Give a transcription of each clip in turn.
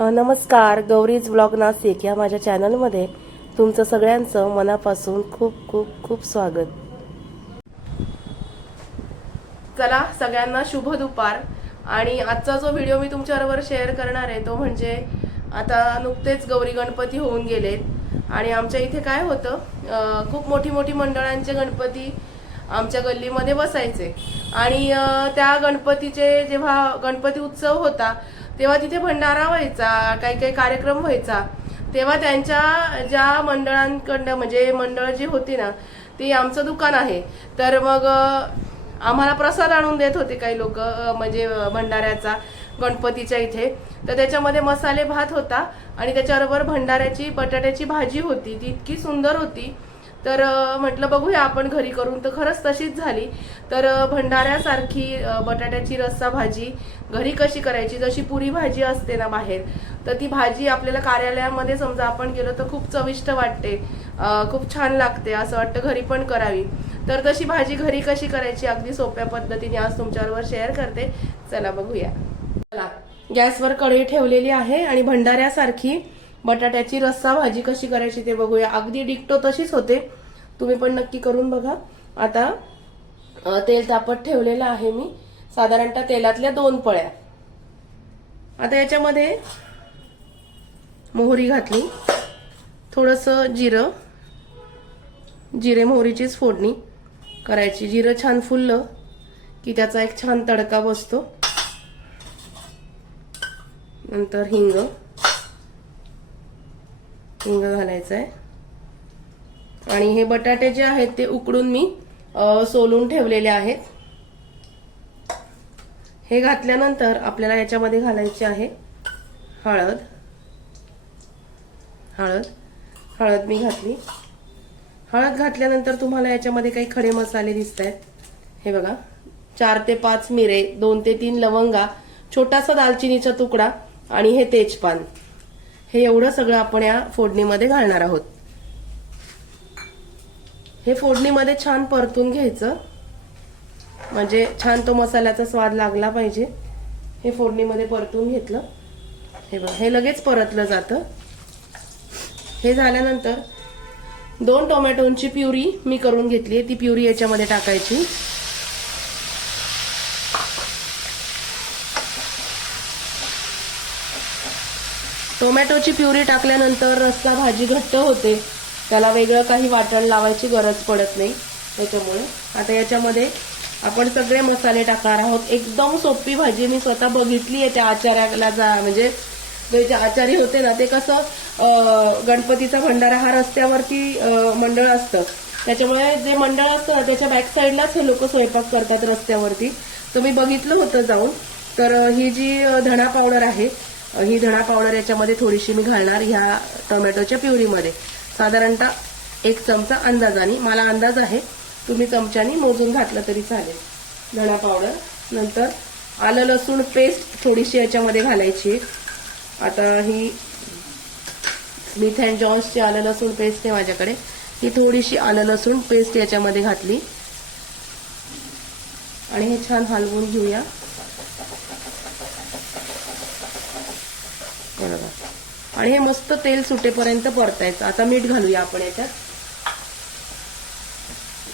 नमस्कार गौरीज ब्लॉग नाशिक या माझ्या चॅनलमध्ये तुमचं सगळ्यांचं मनापासून खूप खूप खूप स्वागत. चला सगळ्यांना शुभ दुपार. आणि आजचा जो व्हिडिओ मी तुमच्याबरोबर शेअर करणार आहे तो म्हणजे आता नुकतेच गौरी गणपती होऊन गेलेत. आणि आमच्या इथे काय होतं खूप मोठी मोठी मंडळांचे गणपती आमच्या गल्लीमध्ये बसायचे. आणि त्या गणपतीचे जेव्हा गणपती उत्सव होता तेव्हा तिथे भंडारा व्हायचा काही काही कार्यक्रम व्हायचा. तेव्हा त्यांच्या ज्या मंडळांकडनं म्हणजे मंडळ जी होती ना ती आमचं दुकान आहे. तर मग आम्हाला प्रसाद आणून देत होते काही लोक म्हणजे भंडाऱ्याचा गणपतीच्या इथे. तर त्याच्यामध्ये मसाले भात होता आणि त्याच्याबरोबर भंडाऱ्याची बटाट्याची भाजी होती. ती इतकी सुंदर होती. तर म्हटलं बघूया आपण घरी करून. तर खरंच तशीच झाली. तर भंडाऱ्यासारखी बटाट्याची रस्सा भाजी घरी कशी करायची? जशी पुरी भाजी असते ना बाहेर तर ती भाजी आपल्याला कार्यालयामध्ये समजा आपण गेलो तर खूप चविष्ट वाटते. खूप छान लागते असं वाटतं घरी पण करावी. तर तशी भाजी घरी कशी करायची? अगदी सोप्या पद्धतीने आज तुमच्याबरोबर शेअर करते. चला बघूया. चला. गॅसवर कढई ठेवलेली आहे आणि भंडाऱ्यासारखी बटाट्याची रस्सा भाजी कशी करायची ते बघूया. अगदी डिक्टो तशीच होते. तुम्ही पण नक्की करून बघा. आता तेल तापत ठेवलेलं आहे मी. साधारणतः तेलातल्या दोन पळ्या. आता याच्यामध्ये मोहरी घातली. थोडंसं जिरं. जिरे मोहरीचीच फोडणी करायची. जिरं छान फुललं की त्याचा एक छान तडका बसतो. नंतर हिंग. हिंग घालायचं आहे आणि हे बटाटे जे आहेत ते उकडून मी सोलून ठेवलेले आहेत. हे घातल्यानंतर आपल्याला याच्यामध्ये घालायचे आहे हळद. हळद. हळद मी घातली. हळद घातल्यानंतर तुम्हाला याच्यामध्ये काही खडे मसाले दिसत आहेत हे बघा. चार ते पाच मिरे दोन ते तीन लवंगा छोटासा दालचिनीचा तुकडा आणि हे तेजपान. हे एवढं सगळं आपण या फोडणीमध्ये घालणार आहोत. हे फोडणीमध्ये छान परतून घ्यायचं. म्हणजे छान तो मसाल्याचा स्वाद लागला पाहिजे. हे फोडणीमध्ये परतून घेतलं. हे बघा हे लगेच परतलं जातं. हे झाल्यानंतर दोन टोमॅटोंची प्युरी मी करून घेतली ती प्युरी याच्यामध्ये टाकायची. टोमॅटोची प्युरी टाकल्यानंतर रस्सा भाजी घट्ट होते. त्याला वेगळं काही वाटण लावायची गरज पडत नाही. त्याच्यामुळे आता याच्यामध्ये आपण सगळे मसाले टाकणार आहोत. एकदम सोपी भाजी मी स्वतः बघितली आहे त्या आचार्याला जा म्हणजे जे आचारी होते ना ते कसं गणपतीचा भंडारा हा रस्त्यावरती मंडळ असतं. त्याच्यामुळे जे मंडळ असतं ना त्याच्या बॅक साईडलाच हे लोक स्वयंपाक करतात रस्त्यावरती. तर मी बघितलं होतं जाऊन. तर ही जी धणा पावडर आहे ही धणा पावडर याच्यामध्ये थोडीशी मी घालणार ह्या टोमॅटोच्या प्युरीमध्ये. साधारणतः एक चमचा अंदाजाने मला अंदाज आहे तुम्ही चमच्याने मोजून घातलं तरी चालेल. धणा पावडर नंतर आलं लसूण पेस्ट थोडीशी याच्यामध्ये घालायची. आता ही स्मिथ अँड जॉन्सची आलं लसूण पेस्ट आहे माझ्याकडे. ही थोडीशी आलं लसूण पेस्ट याच्यामध्ये घातली. आणि हे छान हलवून घेऊया हे बघा आणि हे मस्त तेल सुटेपर्यंत परतायचं. आता मीठ घालूया आपण याच्यात.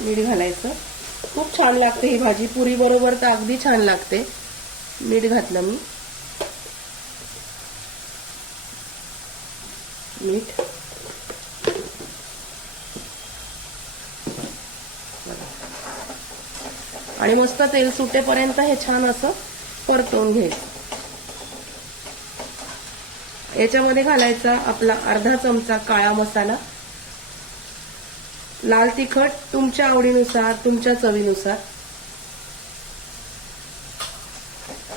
मीठ घालायचं. खूप छान लागते ही भाजी. पुरी बरोबर तर अगदी छान लागते. मीठ घातलं मी. मीठ. आणि मस्त तेल सुटेपर्यंत हे छान असं परतवून घ्यायचं. याच्यामध्ये घालायचा आपला अर्धा चमचा काळा मसाला. लाल तिखट तुमच्या आवडीनुसार तुमच्या चवीनुसार.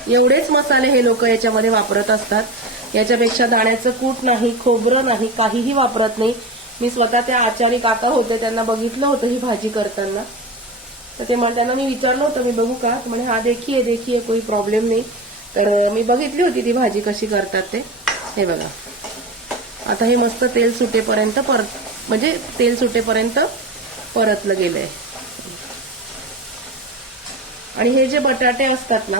एवढेच मसाले हे लोक याच्यामध्ये वापरत असतात. याच्यापेक्षा दाण्याचं कूट नाही खोबरं नाही काहीही वापरत नाही. मी स्वतः त्या आचारी काका होते त्यांना बघितलं होतं ही भाजी करताना. तर ते मला त्यांना मी विचारलं होतं मी बघू का? म्हणे हा देखीये देखीये कोई प्रॉब्लेम नाही. तर मी बघितली होती ती भाजी कशी करतात ते. हे बघा. आता हे मस्त तेल सुटेपर्यंत परत म्हणजे तेल सुटेपर्यंत परतलं गेलंय. आणि हे जे बटाटे असतात ना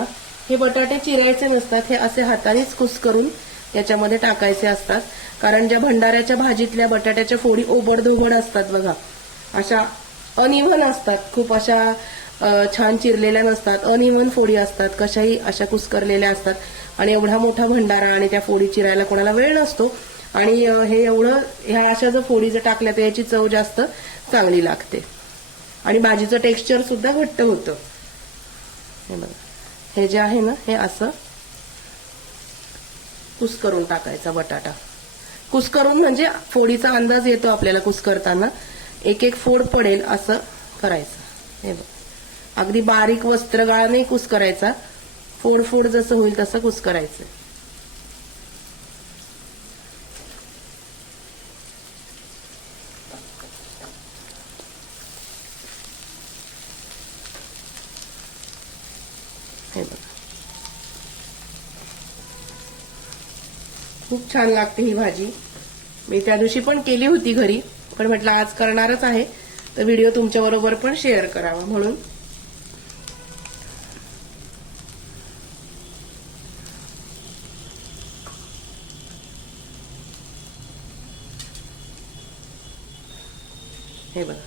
हे बटाटे चिरायचे नसतात हे असे हातानेच कुस करून याच्यामध्ये टाकायचे असतात. कारण ज्या भंडाऱ्याच्या भाजीतल्या बटाट्याच्या फोडी ओबडधोबड असतात बघा अशा अनिवन असतात. खूप अशा छान चिरलेल्या नसतात. अनिवन फोडी असतात. कशाही अशा कुस्करलेल्या असतात. आणि एवढा मोठा भंडारा आणि त्या फोडी चिरायला कोणाला वेळ नसतो. आणि हे एवढं ह्या अशा जर फोडी जर टाकल्या तर याची चव जास्त चांगली लागते. आणि भाजीचं टेक्स्चर सुद्धा घट्ट होतं. हे बघा. हे जे आहे ना हे असं कुस्करून टाकायचा बटाटा. कुस्करून म्हणजे फोडीचा अंदाज येतो आपल्याला कुस्करताना एक एक फोड पडेल असं करायचं. हे बघ. अगदी बारीक वस्त्रगाळा नाही कुस्करायचा फोड फोड जसं होईल तसं कुस्करायचं हे बघा. खूप छान लागते ही भाजी. मी त्या दिवशी पण केली होती घरी पण म्हटलं आज करणारच आहे. तर व्हिडिओ तुमच्याबरोबर पण शेअर करावा म्हणून. हे बघा.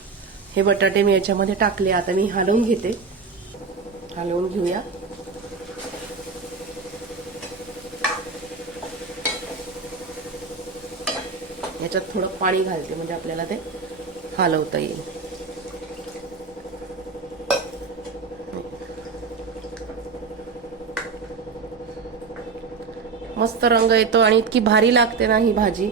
हे बटाटे मी याच्यामध्ये टाकले आता मी हलवून घेते. हलवून घेऊया. याच्यात थोडं पाणी घालते म्हणजे आपल्याला ते हलवता येईल. मस्त रंग येतो आणि इतकी भारी लागते ना ही भाजी.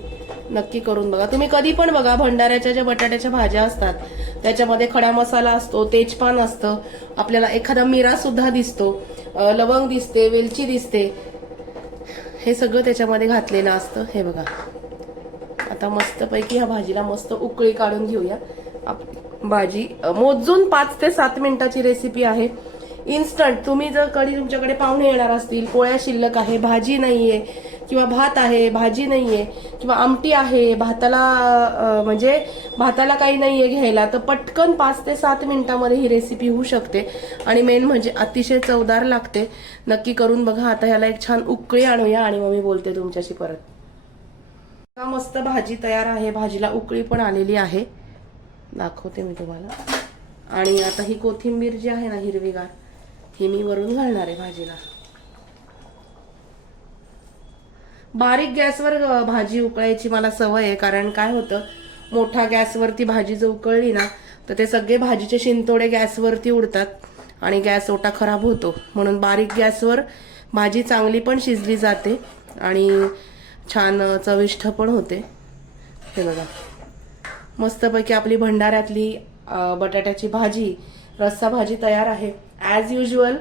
नक्की करून बघा. तुम्ही कधी पण बघा भंडाऱ्याच्या ज्या बटाट्याच्या भाज्या असतात त्याच्यामध्ये खडा मसाला असतो तेजपान असतं आपल्याला एखादा मिरा सुद्धा दिसतो लवंग दिसते वेलची दिसते. हे सगळं त्याच्यामध्ये घातलेलं असतं. हे बघा. आता मस्तपैकी ह्या भाजीला मस्त उकळी काढून घेऊया. आप- भाजी मोजून पाच ते सात मिनिटाची रेसिपी आहे. इन्स्टंट तुम्ही जर कधी तुमच्याकडे पाहुणे येणार असतील पोळ्या शिल्लक आहे भाजी नाहीये किंवा भात आहे भाजी नाही आहे किंवा आमटी आहे भाताला म्हणजे भाताला काही नाही आहे घ्यायला तर पटकन पाच ते सात मिनिटामध्ये ही रेसिपी होऊ शकते. आणि मेन म्हणजे अतिशय चवदार लागते. नक्की करून बघा. आता ह्याला एक छान उकळी आणूया आणि मग मी बोलते तुमच्याशी परत. का मस्त भाजी तयार आहे. भाजीला उकळी पण आलेली आहे. दाखवते मी तुम्हाला. आणि आता ही कोथिंबीर जी आहे ना हिरवीगार ही मी वरून घालणार आहे भाजीला. बारीक गॅसवर भाजी उकळायची मला सवय आहे कारण काय होतं मोठा गॅसवरती भाजी जर उकळली ना तर ते सगळे भाजीचे शिंतोडे गॅसवरती उडतात आणि गॅस ओटा खराब होतो. म्हणून बारीक गॅसवर भाजी चांगली पण शिजली जाते आणि छान चविष्ट पण होते. हे बघा. मस्तपैकी आपली भंडाऱ्यातली बटाट्याची भाजी रस्सा भाजी तयार आहे. ॲज युजल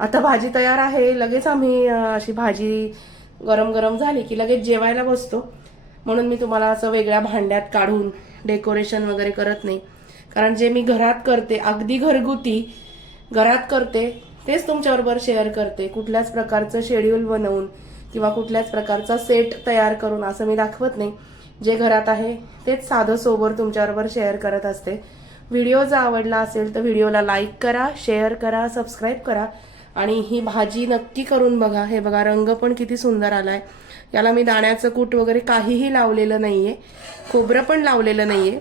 आता भाजी तयार आहे लगेच आम्ही अशी भाजी गरम गरम झाली की लगेच जेवायला बसतो. म्हणून मी तुम्हाला असं वेगळ्या भांड्यात काढून डेकोरेशन वगैरे करत नाही. कारण जे मी घरात करते अगदी घरगुती घरात करते तेच तुमच्याबरोबर शेअर करते. कुठल्याच प्रकारचं शेड्यूल बनवून किंवा कुठल्याच प्रकारचा सेट तयार करून असं मी दाखवत नाही. जे घरात आहे तेच साधं सोबर तुमच्याबरोबर शेअर करत असते. व्हिडिओ जर आवडला असेल तर व्हिडिओला लाईक करा शेअर करा सबस्क्राईब करा. आणि ही भाजी नक्की करून बघा. हे बघा रंग पण किती सुंदर आलाय. याला मी दाण्याचं कूट वगैरे काहीही लावलेलं नाहीये. खोबरं पण लावलेलं नाहीये.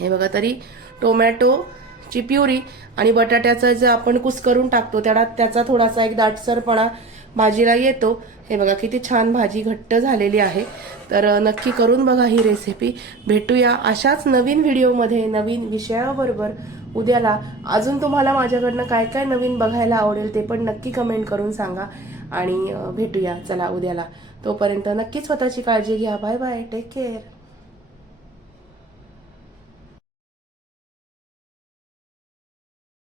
हे बघा तरी टोमॅटोची प्युरी आणि बटाट्याचं जे आपण कुस करून टाकतो त्याला त्याचा थोडासा एक दाटसरपणा भाजीला येतो. हे बघा किती छान भाजी घट्ट झालेली आहे. तर नक्की करून बघा ही रेसिपी भेटूया अशाच नवीन व्हिडिओमध्ये नवीन विषयाबरोबर. उद्याला अजून तुम्हाला माझ्याकडनं काय काय नवीन बघायला आवडेल ते पण नक्की कमेंट करून सांगा. आणि भेटूया. चला उद्याला. तोपर्यंत नक्कीच स्वतःची काळजी घ्या. Bye bye take care